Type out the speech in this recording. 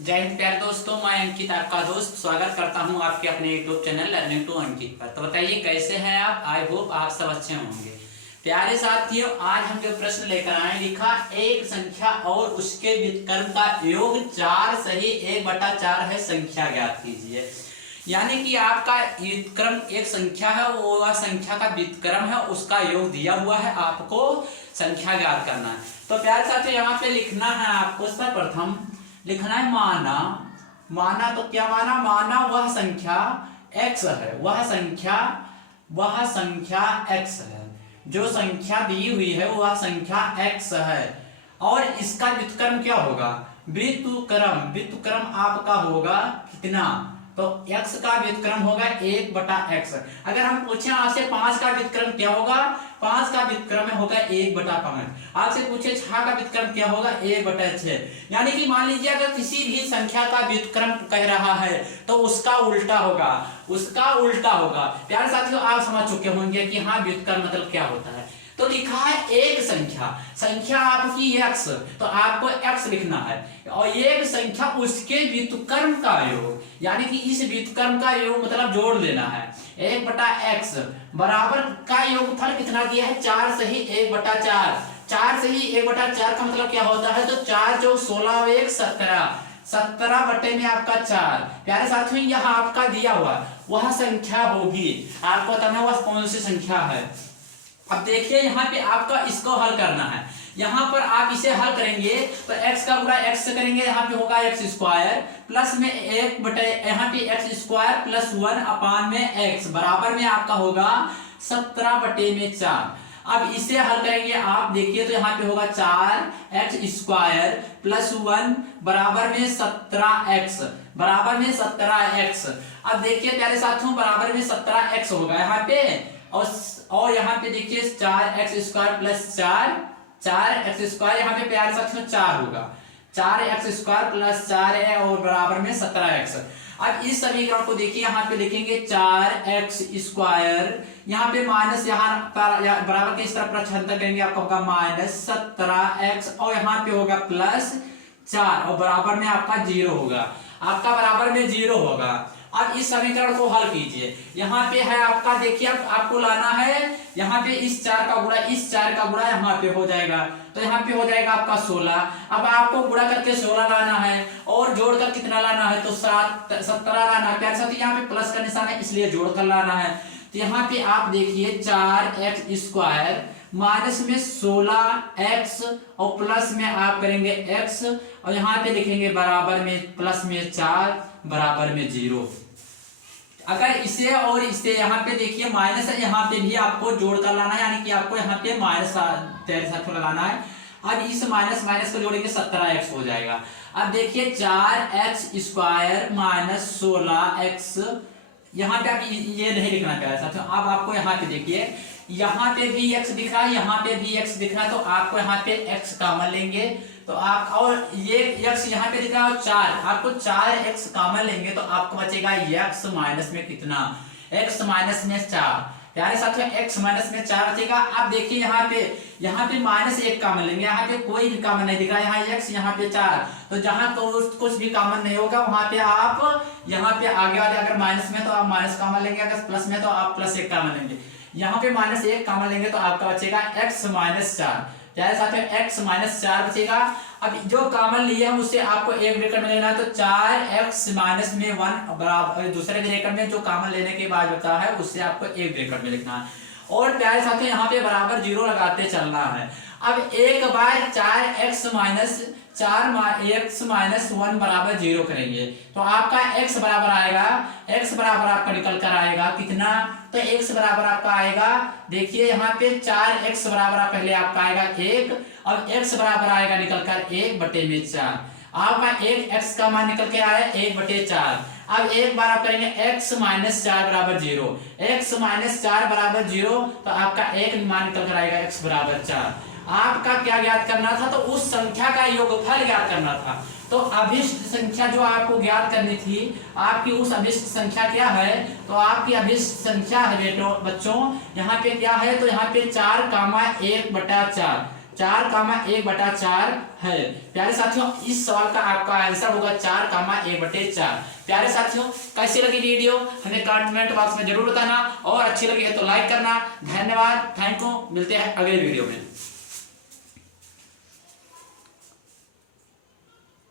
जय हिंद प्यारे दोस्तों, मैं अंकित आपका दोस्त स्वागत करता हूं आपके अपने यूट्यूब चैनल लर्निंग टू अंकित पर। तो बताइए कैसे हैं आप। आई होप आप सब अच्छे होंगे। प्यारे साथियों, आज हम जो प्रश्न लेकर आए, लिखा एक संख्या और उसके व्युत्क्रम का योग 4 सही 1/4 है, संख्या ज्ञात कीजिए। यानी कि आपका व्युत्क्रम एक संख्या है, वो वह संख्या का व्युत्क्रम है, उसका योग दिया हुआ है, आपको संख्या ज्ञात करना है। तो प्यारे साथियों, यहाँ पे लिखना है आपको, सर्वप्रथम लिखना है माना। माना तो क्या माना? माना वह संख्या x है, वह संख्या x है, जो संख्या दी हुई है वह संख्या x है। और इसका व्युत्क्रम क्या होगा? व्युत्क्रम आपका होगा कितना? तो x का व्युत्क्रम होगा 1/x। अगर हम पूछे आपसे 5 का व्युत्क्रम क्या होगा? 5 का व्युत्क्रम होगा 1/5। आपसे पूछे 6 का व्युत्क्रम क्या होगा? 1/6। यानी कि मान लीजिए अगर किसी भी संख्या का व्युत्क्रम कह रहा है तो उसका उल्टा होगा, प्यारे साथियों, आप समझ चुके होंगे कि हाँ, व्युत्क्रम मतलब क्या होता है। तो लिखा है एक संख्या आपकी x, तो आपको x लिखना है, और एक संख्या उसके व्युत्क्रम का योग, यानी कि इस व्युत्क्रम का योग मतलब जोड़ लेना है। 1/x बराबर का योगफल कितना दिया है? 4 सही 1/4। 4 सही 1/4 का मतलब क्या होता है? तो 4 जो 16 1 17 बटे में आपका 4। प्यारे साथियों, यह आपका दिया हुआ वह संख्या होगी, आपको बताना वह कौन सी संख्या है। अब देखिए यहाँ पे आपका इसको हल करना है। यहाँ पर आप इसे हल करेंगे तो x का गुणा x से करेंगे, यहाँ पे होगा x² प्लस में 1 बटे यहाँ पे x² प्लस 1 अपान में x बराबर में आपका होगा 17 बटे में 4। अब इसे हल करेंगे आप, देखिए तो यहाँ पे होगा 4x² प्लस 1 बराबर में 17x अब देखिए प्यारे साथियों, बराबर में 17x होगा यहाँ पे, और यहाँ पे देखिए 4x² प्लस 4x² यहाँ पे प्यारे साथियों 4 होगा। 4x² प्लस 4 है और बराबर में 17x। अब इस समीकरण को देखिए, यहाँ पे लिखेंगे 4x², यहाँ पे माइनस, यहाँ बराबर के इस तरफ प्रक्षांतर करेंगे, आपका होगा माइनस 17x, और यहाँ पे होगा प्लस 4, और बराबर में आपका 0 होगा, आपका बराबर में 0 होगा। अब इस समीकरण को हल कीजिए। यहाँ पे है आपका, देखिए अब आपको लाना है, यहाँ पे इस 4 का गुणा यहाँ पे हो जाएगा, तो यहाँ पे हो जाएगा आपका 16। अब आपको गुणा करके 16 लाना है, और जोड़कर कितना लाना है? तो 17 लाना है। प्यारे साथी, यहाँ पे प्लस का निशान है, इसलिए जोड़कर लाना है। तो यहाँ पे आप देखिए 4x² माइनस में 16x और प्लस में आप करेंगे x, और यहाँ पे लिखेंगे बराबर में प्लस में 4 बराबर में 0। अगर इसे और इसे यहाँ पे देखिए माइनस है, यहाँ पे भी आपको जोड़ कर लाना है, यानी कि आपको यहाँ पे माइनस लगाना है। अब इस माइनस को जोड़ेंगे 17x हो जाएगा। अब देखिए 4x² माइनस 16x, यहाँ पे आप ये नहीं लिखना प्यारे साथियों। अब आपको यहाँ पे देखिए, यहाँ पे भी x दिख रहा है, यहाँ पे भी x दिख रहा है, तो आपको यहाँ पे x कॉमन लेंगे, तो आप, और ये x यहाँ पे दिख रहा है 4, आपको 4x कॉमन लेंगे तो आपको बचेगा x माइनस में कितना? x माइनस में 4। प्यारे साथियों, x माइनस में 4 बचेगा। अब देखिए यहाँ पे माइनस 1 कॉमन लेंगे, यहाँ पे कोई भी कॉमन नहीं दिख रहा है, यहाँ x यहाँ पे 4, तो जहां कुछ भी कॉमन नहीं होगा वहां पे आप यहाँ पे आगे वाले, अगर माइनस में तो आप माइनस कॉमन लेंगे, अगर प्लस में तो आप प्लस 1 कॉमन लेंगे। यहाँ पे माइनस 1 कॉमन लेंगे तो आपका बचेगा x माइनस 4। प्यारे साथियों, x माइनस 4 बचेगा। अब जो कॉमन लिए हम उससे आपको एक ब्रैकेट में लेना है, तो 4x माइनस में 1 बराबर, दूसरे ब्रैकेट में जो कॉमन लेने के बाद बचा है उससे आपको एक ब्रैकेट में लिखना है। और प्यारे साथियों, यहाँ पे बराबर 0 लगाते चलना है। अब एक बार 4x माइनस 1 बराबर 0 करेंगे तो आपका x बराबर आएगा, x बराबर आपका निकल कर आएगा कितना? तो x बराबर आपका आएगा, देखिए यहाँ पे 4x बराबर पहले आपका आएगा 1, और x बराबर आएगा निकल कर 1/4। आपका 1x का मान निकल के आया 1/4। अब एक बार आप करेंगे x माइनस 4 बराबर 0, x माइनस 4 बराबर 0, तो आपका एक मान निकल कर आएगा x बराबर 4। आपका क्या ज्ञात करना था? तो उस संख्या का योगफल ज्ञात करना था। तो अभिष्ट संख्या जो आपको ज्ञात करनी थी, आपकी उस अभिष्ट संख्या क्या है? तो आपकी अभिष्ट संख्या है बच्चों, यहाँ पे क्या है? तो यहाँ पे 4, 1/4, 4,1/4 है। प्यारे साथियों इस सवाल का आपका आंसर होगा 4,1/4। प्यारे साथियों कैसी लगी वीडियो हमें कमेंट बॉक्स में जरूर बताना, और अच्छी लगी है तो लाइक करना। धन्यवाद, थैंक यू, मिलते हैं अगले वीडियो में।